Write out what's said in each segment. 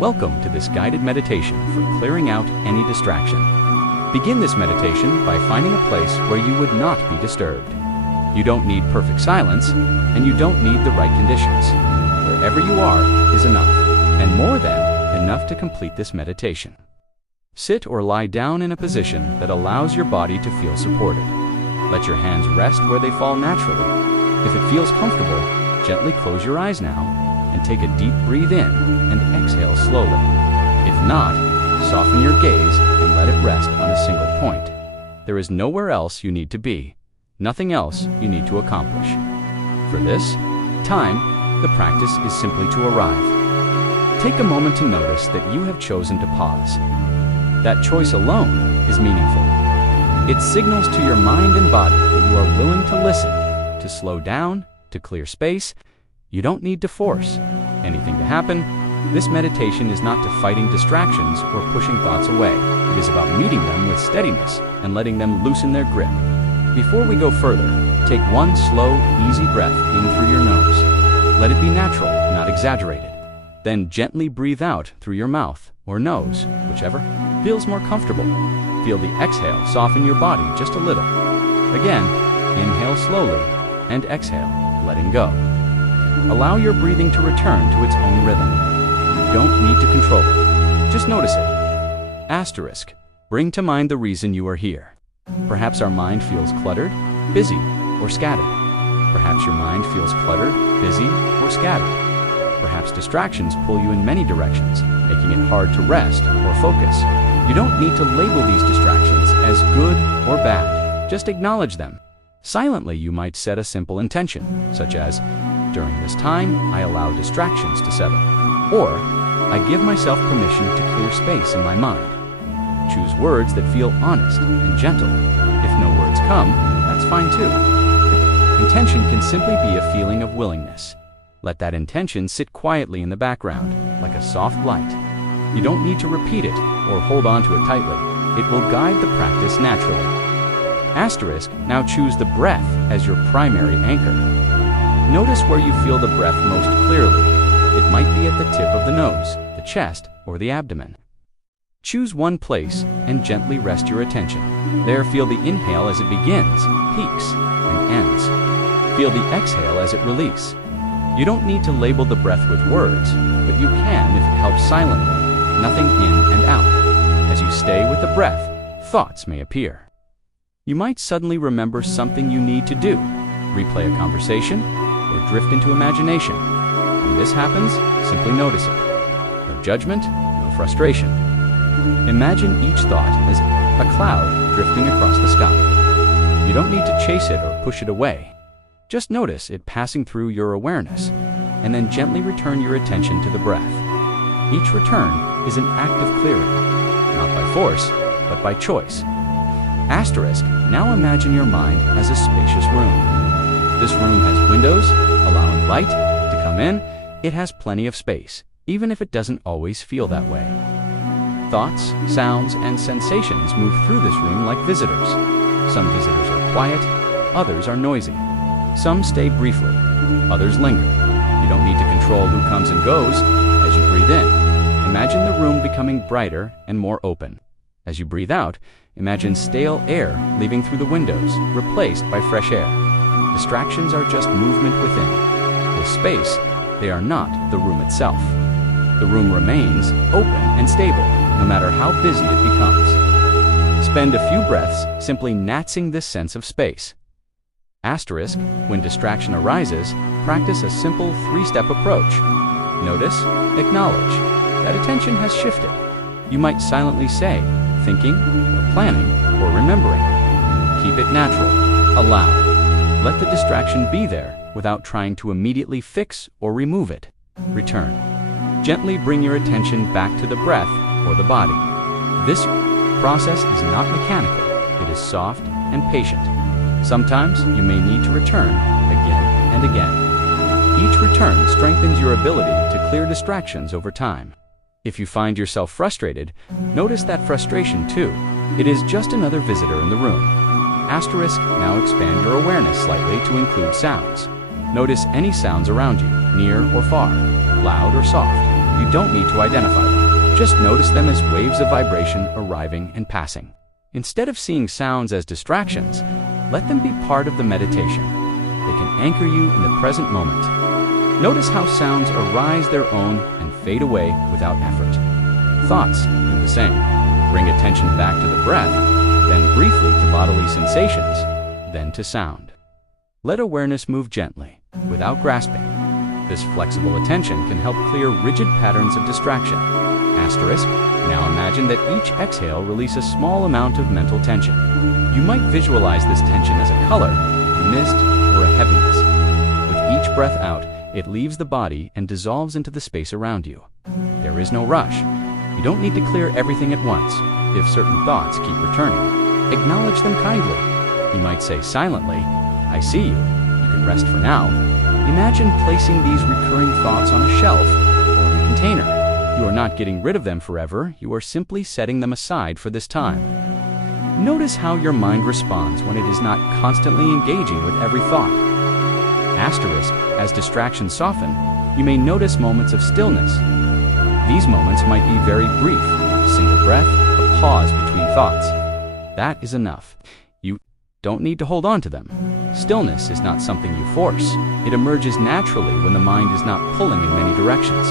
Welcome to this guided meditation for clearing out any distraction. Begin this meditation by finding a place where you would not be disturbed. You don't need perfect silence, and you don't need the right conditions. Wherever you are is enough, and more than enough to complete this meditation. Sit or lie down in a position that allows your body to feel supported. Let your hands rest where they fall naturally. If it feels comfortable, gently close your eyes now and take a deep breathe in and exhale slowly. If not, soften your gaze and let it rest on a single point. There is nowhere else you need to be, nothing else you need to accomplish. For this time, the practice is simply to arrive. Take a moment to notice that you have chosen to pause. That choice alone is meaningful. It signals to your mind and body that you are willing to listen, to slow down, to clear space. You don't need to force anything to happen. This meditation is not to fighting distractions or pushing thoughts away. It is about meeting them with steadiness and letting them loosen their grip. Before we go further, take one slow, easy breath in through your nose. Let it be natural, not exaggerated. Then gently breathe out through your mouth or nose, whichever feels more comfortable. Feel the exhale soften your body just a little. Again, inhale slowly and exhale, letting go. Allow your breathing to return to its own rhythm. You don't need to control it. Just notice it. Asterisk. Bring to mind the reason you are here. Perhaps our mind feels cluttered, busy, or scattered. Perhaps your mind feels cluttered, busy, or scattered. Perhaps distractions pull you in many directions, making it hard to rest or focus. You don't need to label these distractions as good or bad. Just acknowledge them. Silently, you might set a simple intention, such as, during this time, I allow distractions to settle. Or, I give myself permission to clear space in my mind. Choose words that feel honest and gentle. If no words come, that's fine too. Intention can simply be a feeling of willingness. Let that intention sit quietly in the background, like a soft light. You don't need to repeat it or hold on to it tightly. It will guide the practice naturally. Asterisk, now choose the breath as your primary anchor. Notice where you feel the breath most clearly. It might be at the tip of the nose, the chest, or the abdomen. Choose one place and gently rest your attention. There, feel the inhale as it begins, peaks, and ends. Feel the exhale as it releases. You don't need to label the breath with words, but you can if it helps silently, nothing in and out. As you stay with the breath, thoughts may appear. You might suddenly remember something you need to do, replay a conversation, or drift into imagination. When this happens, simply notice it. No judgment, no frustration. Imagine each thought as a cloud drifting across the sky. You don't need to chase it or push it away. Just notice it passing through your awareness, and then gently return your attention to the breath. Each return is an act of clearing, not by force, but by choice. Asterisk, now imagine your mind as a spacious room. This room has windows, allowing light to come in. It has plenty of space, even if it doesn't always feel that way. Thoughts, sounds, and sensations move through this room like visitors. Some visitors are quiet, others are noisy. Some stay briefly, others linger. You don't need to control who comes and goes. As you breathe in, imagine the room becoming brighter and more open. As you breathe out, imagine stale air leaving through the windows, replaced by fresh air. Distractions are just movement within. This space, they are not the room itself. The room remains open and stable, no matter how busy it becomes. Spend a few breaths simply natsing this sense of space. Asterisk, when distraction arises, practice a simple three-step approach. Notice, acknowledge that attention has shifted. You might silently say, thinking, or planning, or remembering. Keep it natural. Allow. Let the distraction be there without trying to immediately fix or remove it. Return. Gently bring your attention back to the breath or the body. This process is not mechanical. It is soft and patient. Sometimes you may need to return again and again. Each return strengthens your ability to clear distractions over time. If you find yourself frustrated, notice that frustration too. It is just another visitor in the room. Asterisk, now expand your awareness slightly to include sounds. Notice any sounds around you, near or far, loud or soft. You don't need to identify them. Just notice them as waves of vibration arriving and passing. Instead of seeing sounds as distractions, let them be part of the meditation. They can anchor you in the present moment. Notice how sounds arise their own and fade away without effort. Thoughts do the same. Bring attention back to the breath, then briefly to bodily sensations, then to sound. Let awareness move gently, without grasping. This flexible attention can help clear rigid patterns of distraction. Asterisk. Now imagine that each exhale releases a small amount of mental tension. You might visualize this tension as a color, mist, or a heaviness. With each breath out, it leaves the body and dissolves into the space around you. There is no rush. You don't need to clear everything at once. If certain thoughts keep returning, acknowledge them kindly. You might say silently, "I see you. You can rest for now." Imagine placing these recurring thoughts on a shelf or in a container. You are not getting rid of them forever. You are simply setting them aside for this time. Notice how your mind responds when it is not constantly engaging with every thought. Asterisk. As distractions soften, you may notice moments of stillness. These moments might be very brief, a single breath, a pause between thoughts. That is enough. You don't need to hold on to them. Stillness is not something you force. It emerges naturally when the mind is not pulling in many directions.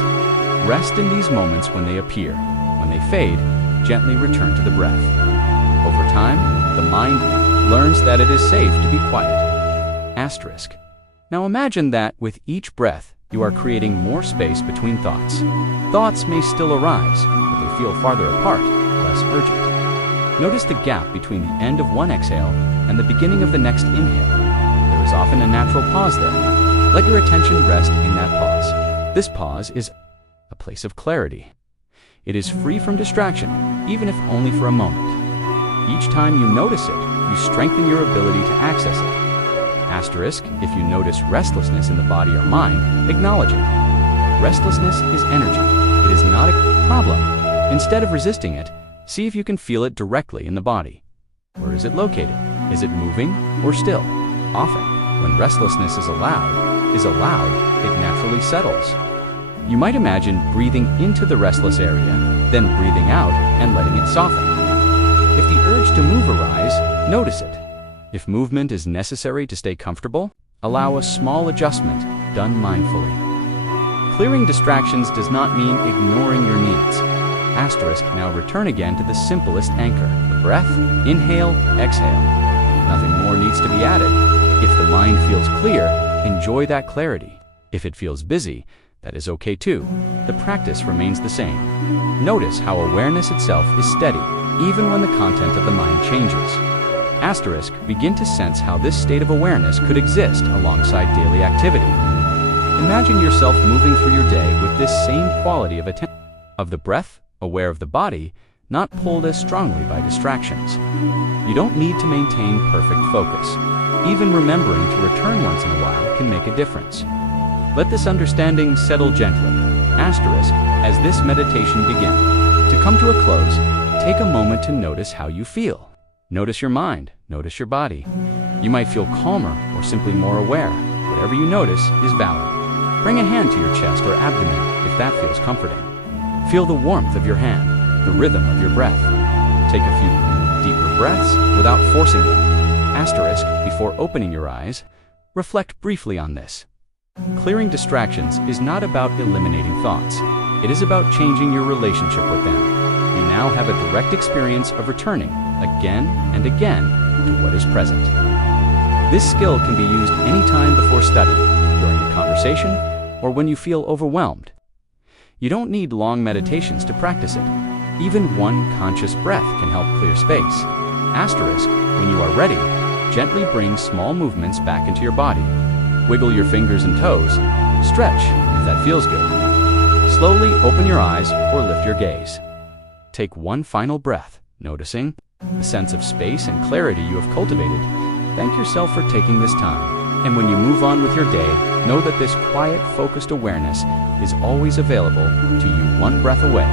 Rest in these moments when they appear. When they fade, gently return to the breath. Over time, the mind learns that it is safe to be quiet. Asterisk. Now imagine that with each breath, you are creating more space between thoughts. Thoughts may still arise, but they feel farther apart, less urgent. Notice the gap between the end of one exhale and the beginning of the next inhale. There is often a natural pause there. Let your attention rest in that pause. This pause is a place of clarity. It is free from distraction, even if only for a moment. Each time you notice it, you strengthen your ability to access it. Asterisk. If you notice restlessness in the body or mind, acknowledge it. Restlessness is energy. It is not a problem. Instead of resisting it, see if you can feel it directly in the body. Where is it located? Is it moving or still? Often, when restlessness is allowed, it naturally settles. You might imagine breathing into the restless area, then breathing out and letting it soften. If the urge to move arise, notice it. If movement is necessary to stay comfortable, allow a small adjustment, done mindfully. Clearing distractions does not mean ignoring your needs. Asterisk. Now return again to the simplest anchor, the breath. Inhale, exhale. Nothing more needs to be added. If the mind feels clear, enjoy that clarity. If it feels busy, that is okay too. The practice remains the same. Notice how awareness itself is steady, even when the content of the mind changes. Asterisk. Begin to sense how this state of awareness could exist alongside daily activity. Imagine yourself moving through your day with this same quality of attention, of the breath, aware of the body, not pulled as strongly by distractions. You don't need to maintain perfect focus. Even remembering to return once in a while can make a difference. Let this understanding settle gently. Asterisk. As this meditation begins to come to a close, take a moment to notice how you feel. Notice your mind, notice your body. You might feel calmer or simply more aware. Whatever you notice is valid. Bring a hand to your chest or abdomen if that feels comforting. Feel the warmth of your hand, the rhythm of your breath. Take a few deeper breaths without forcing them. Asterisk. Before opening your eyes, reflect briefly on this. Clearing distractions is not about eliminating thoughts. It is about changing your relationship with them. You now have a direct experience of returning again and again to what is present. This skill can be used anytime before study, during a conversation, or when you feel overwhelmed. You don't need long meditations to practice it. Even one conscious breath can help clear space. Asterisk. When you are ready, gently bring small movements back into your body. Wiggle your fingers and toes. Stretch if that feels good. Slowly open your eyes or lift your gaze. Take one final breath, noticing the sense of space and clarity you have cultivated. Thank yourself for taking this time. And when you move on with your day, know that this quiet, focused awareness is always available to you one breath away.